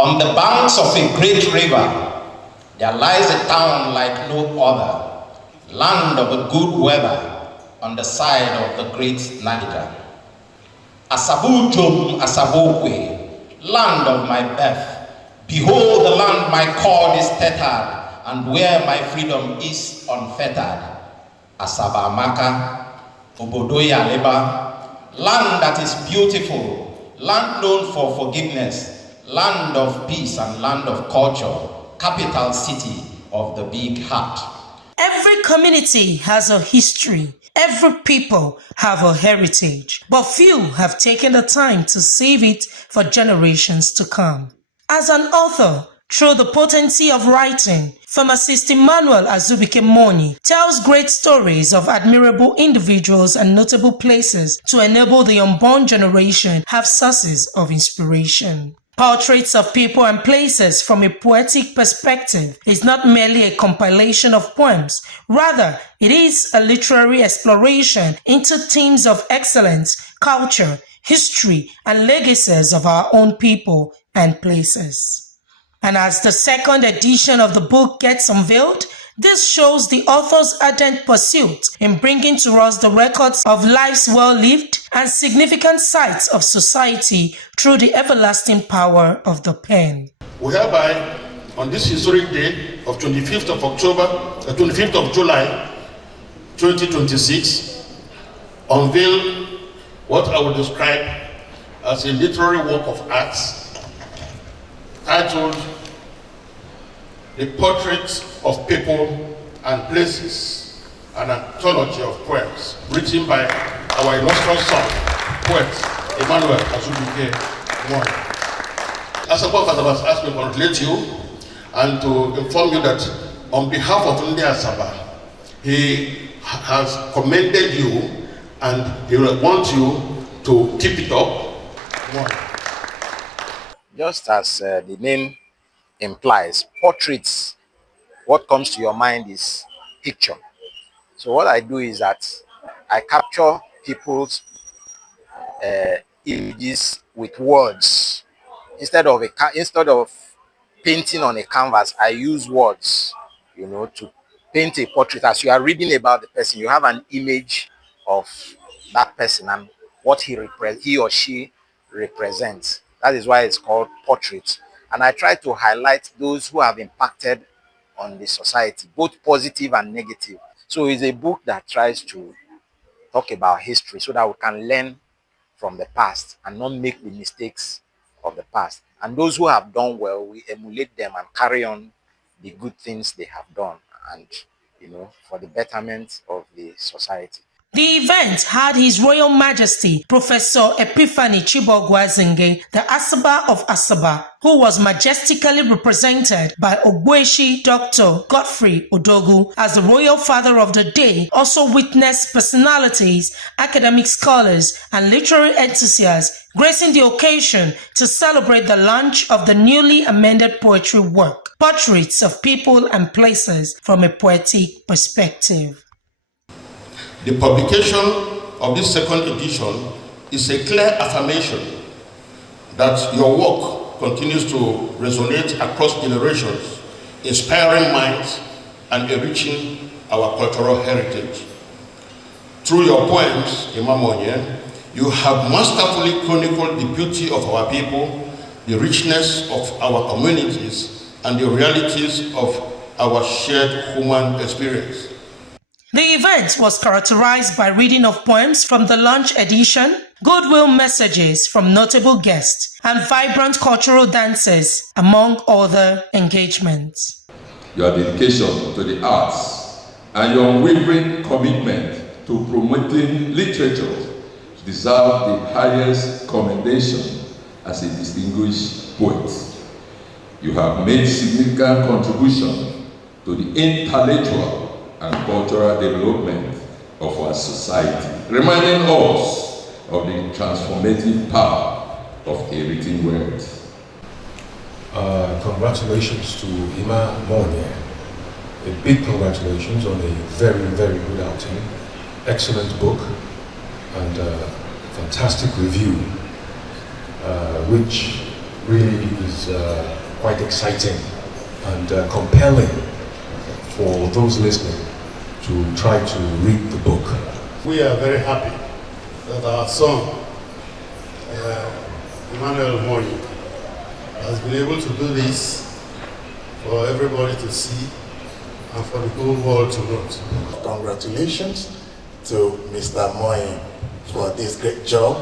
On the banks of a great river, there lies a town like no other, land of the good weather on the side of the great Niger. Asabu Asabuike, land of my birth, behold the land my cord is tethered, and where my freedom is unfettered. Asaba Maka, Obodoya Leba, land that is beautiful, land known for forgiveness, land of peace and land of culture, capital city of the big heart. Every community has a history. Every people have a heritage, but few have taken the time to save it for generations to come. As an author, through the potency of writing, pharmacist Emmanuel Azubuike Monyei tells great stories of admirable individuals and notable places to enable the unborn generation have sources of inspiration. Portraits of people and places from a poetic perspective is not merely a compilation of poems, rather it is a literary exploration into themes of excellence, culture, history, and legacies of our own people and places. And as the second edition of the book gets unveiled, this shows the author's ardent pursuit in bringing to us the records of lives well lived and significant sides of society through the everlasting power of the pen. We hereby, on this historic day of 25th of July 2026, unveil what I would describe as a literary work of art titled The Portraits of People and Places, an anthology of poems written by our illustrious son, poet Emmanuel Azubuike Monyei. Asaba has asked me to congratulate you and to inform you that on behalf of Unveiling Asaba, he has commended you and he will want you to keep it up. Just as the name implies, portraits, what comes to your mind is picture. So what I do is that I capture people's images with words. Instead of painting on a canvas, I use words, to paint a portrait. As you are reading about the person, you have an image of that person and what he or she represents. That is why it's called portrait. And I try to highlight those who have impacted on the society, both positive and negative. So it's a book that tries to talk about history so that we can learn from the past and not make the mistakes of the past. And those who have done well, we emulate them and carry on the good things they have done and, for the betterment of the society. The event had His Royal Majesty Professor Epiphany Chibogwazenge, the Asaba of Asaba, who was majestically represented by Ogbueshi Dr. Godfrey Odogu as the Royal Father of the Day, also witnessed personalities, academic scholars, and literary enthusiasts gracing the occasion to celebrate the launch of the newly amended poetry work, Portraits of People and Places from a Poetic Perspective. The publication of this second edition is a clear affirmation that your work continues to resonate across generations, inspiring minds and enriching our cultural heritage. Through your poems, Emmanuel Monyei, you have masterfully chronicled the beauty of our people, the richness of our communities, and the realities of our shared human experience. The event was characterized by reading of poems from the launch edition, goodwill messages from notable guests, and vibrant cultural dances, among other engagements. Your dedication to the arts and your unwavering commitment to promoting literature deserve the highest commendation as a distinguished poet. You have made significant contribution to the intellectual and cultural development of our society, reminding us of the transformative power of a written word. Congratulations to Emma Monyei. A big congratulations on a very, very good outing. Excellent book and fantastic review, which really is quite exciting and compelling for those listening to try to read the book. We are very happy that our son, Emmanuel Monyei, has been able to do this for everybody to see and for the whole world to note. Congratulations to Mr. Monyei for this great job.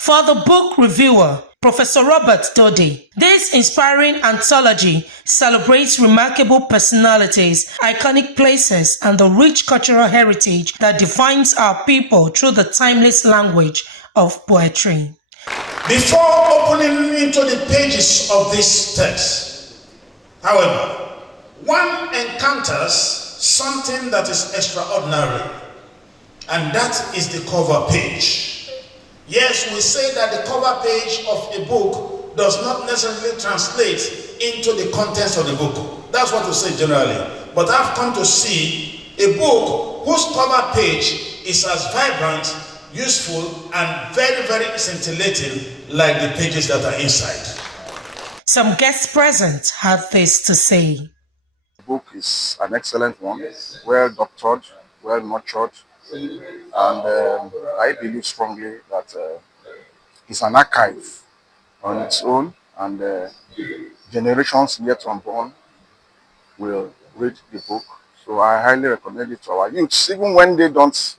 For the book reviewer, Professor Robert Dode, this inspiring anthology celebrates remarkable personalities, iconic places, and the rich cultural heritage that defines our people through the timeless language of poetry. Before opening into the pages of this text, however, one encounters something that is extraordinary, and that is the cover page. Yes, we say that the cover page of a book does not necessarily translate into the contents of the book. That's what we say generally. But I've come to see a book whose cover page is as vibrant, useful, and very, very scintillating like the pages that are inside. Some guests present have this to say. The book is an excellent one, well doctored, well nurtured, and I believe strongly that it's an archive on its own, and generations yet unborn will read the book. So I highly recommend it to our youths, even when they don't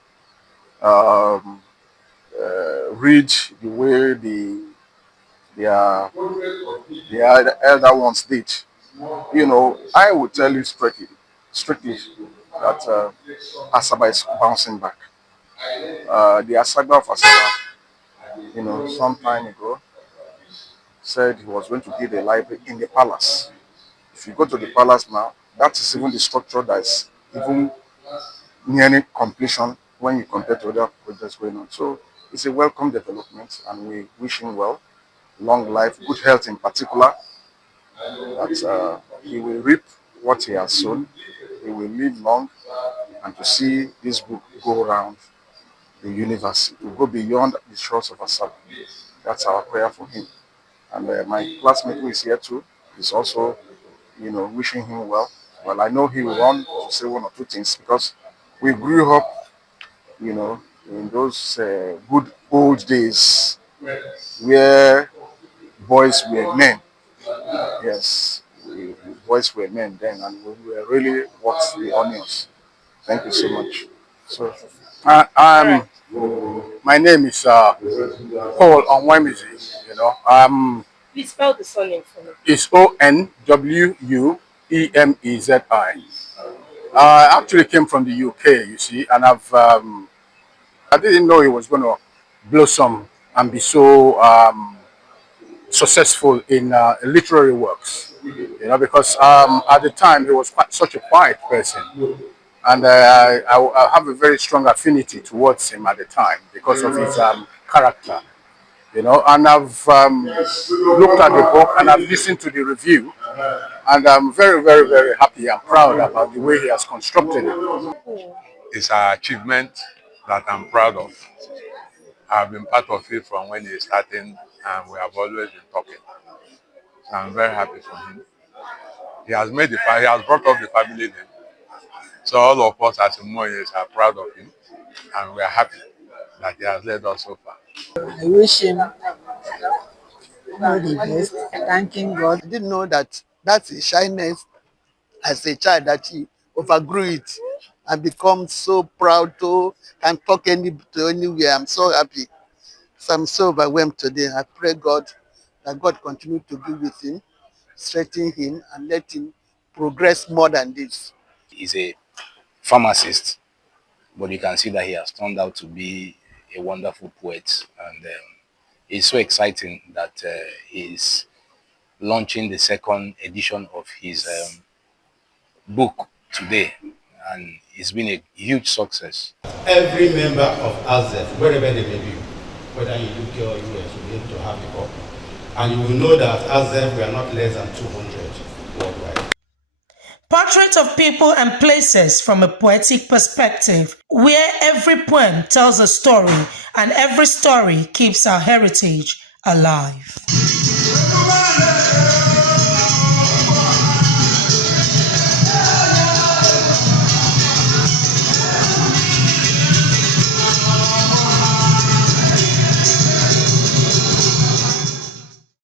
read the way the elder ones did. You know, I would tell you strictly that Asaba is bouncing back. The Asaba of Asaba, you know, some time ago, said he was going to build a library in the palace. If you go to the palace now, that is even the structure that is even nearing completion when you compare to other projects going on. So it's a welcome development, and we wish him well, long life, good health in particular, that he will reap what he has sown, he will live long, and to see this book go around the universe, to go beyond the shores of Asaba. That's our prayer for him. And my classmate who is here too is also, you know, wishing him well. Well, I know he will want to say one or two things because we grew up, you know, in those good old days where boys were men. Yes, boys were men then, and we were really worth the onions. Thank you so much. So, My name is Paul Onwemezi. You know, Please spell the surname for me. it's Onwuemezi. I actually came from the UK, you see, and I didn't know it was going to blossom and be so successful in literary works, you know, because at the time he was such a quiet person, and I have a very strong affinity towards him at the time because of his character, you know. And I've looked at the book and I've listened to the review, and I'm very, very, very happy and proud about the way he has constructed it. It's an achievement that I'm proud of. I've been part of it from when he's starting, and we have always been talking. So I'm very happy for him. He has brought up the family name. So all of us as Monyei are proud of him, and we are happy that he has led us so far. I wish him all the best, thanking God. I didn't know that that's a shyness as a child, that he overgrew it and become so proud to can talk to anywhere. I'm so happy. So I'm so overwhelmed today. I pray God that God continue to be with him, strengthen him, and let him progress more than this. He's a pharmacist, but you can see that he has turned out to be a wonderful poet, and it's so exciting that he's launching the second edition of his book today, and it's been a huge success. Every member of ASEF, wherever they may be, whether in UK or US, will be able to have a copy. And you will know that as if we are not less than 200 worldwide. Portraits of people and places from a poetic perspective, where every poem tells a story and every story keeps our heritage alive.